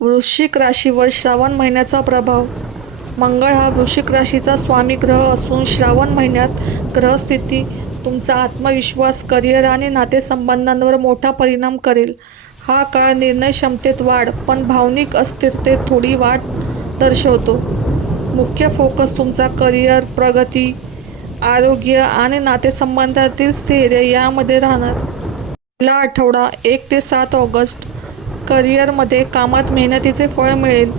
वृश्चिक राशीवर श्रावण महिन्याचा प्रभाव. मंगळ हा वृश्चिक राशीचा स्वामी ग्रह असून श्रावण महिन्यात ग्रहस्थिती तुमचा आत्मविश्वास करिअर आणि नातेसंबंधांवर मोठा परिणाम करेल. हा काळ निर्णय क्षमतेत वाढ पण भावनिक अस्थिरतेत थोडी वाढ दर्शवतो. मुख्य फोकस तुमचा करिअर प्रगती आरोग्य आणि नातेसंबंधातील स्थैर्य यामध्ये राहणार. पहिला आठवडा एक ते सात ऑगस्ट करिअरमध्ये कामात मेहनतीचे फळ मिळेल.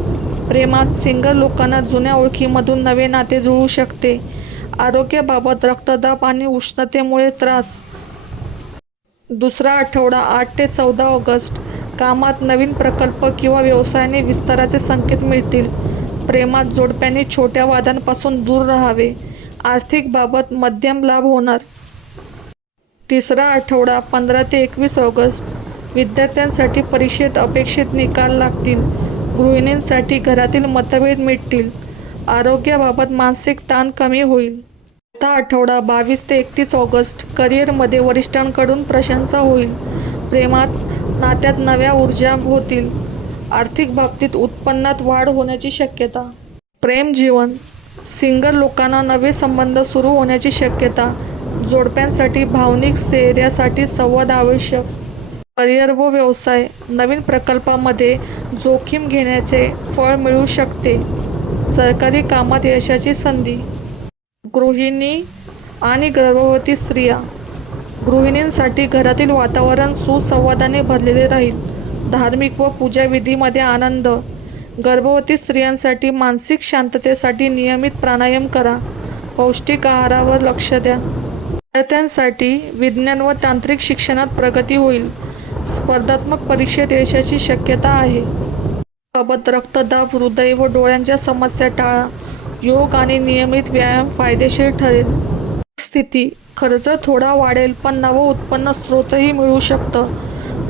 प्रेमात सिंगल लोकांना जुन्या ओळखीमधून नवे नाते जुळू शकते. आरोग्याबाबत रक्तदाब आणि उष्णतेमुळे त्रास. दुसरा आठवडा आठ ते चौदा ऑगस्ट. कामात नवीन प्रकल्प किंवा व्यवसायाने विस्ताराचे संकेत मिळतील. प्रेमात जोडप्याने छोट्या वादांपासून दूर राहावे. आर्थिक बाबत मध्यम लाभ होणार. तिसरा आठवडा पंधरा ते एकवीस ऑगस्ट. विद्यार्थ्यांसाठी परीक्षेत अपेक्षित निकाल लागतील. गृहिणींसाठी घरातील मतभेद मिटतील. आरोग्याबाबत मानसिक ताण कमी होईल. आता आठवडा बावीस ते एकतीस ऑगस्ट. करिअरमध्ये वरिष्ठांकडून प्रशंसा होईल. प्रेमात नात्यात नव्या ऊर्जा होतील. आर्थिक बाबतीत उत्पन्नात वाढ होण्याची शक्यता. प्रेम जीवन. सिंगल लोकांना नवे संबंध सुरू होण्याची शक्यता. जोडप्यांसाठी भावनिक स्थैर्यासाठी संवाद आवश्यक. करिअर व व्यवसाय नवीन प्रकल्पामध्ये जोखीम घेण्याचे फळ मिळू शकते. सरकारी कामात यशाची संधी. गृहिणी आणि गर्भवती स्त्रिया. गृहिणींसाठी घरातील वातावरण सुसंवादाने भरलेले राहील. धार्मिक व पूजाविधीमध्ये आनंद. गर्भवती स्त्रियांसाठी मानसिक शांततेसाठी नियमित प्राणायाम करा. पौष्टिक आहारावर लक्ष द्या. विद्यार्थ्यांसाठी विज्ञान व तांत्रिक शिक्षणात प्रगती होईल. स्पर्धात्मक परीक्षेत यशाची शक्यता आहे. बाबत रक्तदाब हृदय व डोळ्यांच्या समस्या टाळा. योग आणि नियमित व्यायाम फायदेशीर ठरेल. स्थिती खर्च थोडा वाढेल पण नवं उत्पन्न स्रोतही मिळू शकतं.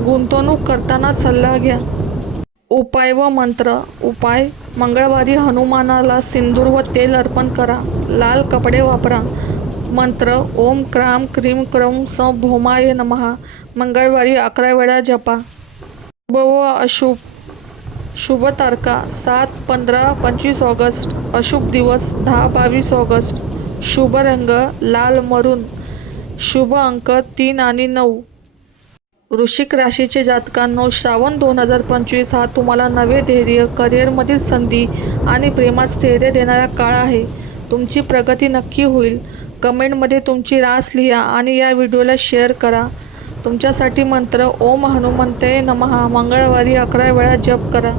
गुंतवणूक करताना सल्ला घ्या. उपाय व मंत्र. उपाय मंगळवारी हनुमानाला सिंदूर व तेल अर्पण करा. लाल कपडे वापरा. मंत्र ओम क्राम क्रीम क्रम स भौमाय नमहा मंगळवारी अकरा वेळा जपा। शुभ व अशुभ। शुभ तारखा सात पंधरा पंचवीस ऑगस्ट। अशुभ दिवस दहा बावीस ऑगस्ट। शुभ रंग लाल मरून। शुभ अंक तीन आणि नऊ। वृश्चिक राशीचे जातकांनो श्रावण दोन हजार पंचवीस हा तुम्हाला नवे धैर्य करिअरमधील संधी आणि प्रेमात स्थैर्य देणारा काळ आहे. तुमची प्रगती नक्की होईल. कमेंटमध्ये तुमची रास लिहा आणि या व्हिडिओला शेअर करा. तुमच्यासाठी मंत्र ओम हनुमंते नमहा मंगळवारी अकरा वेळा जप करा.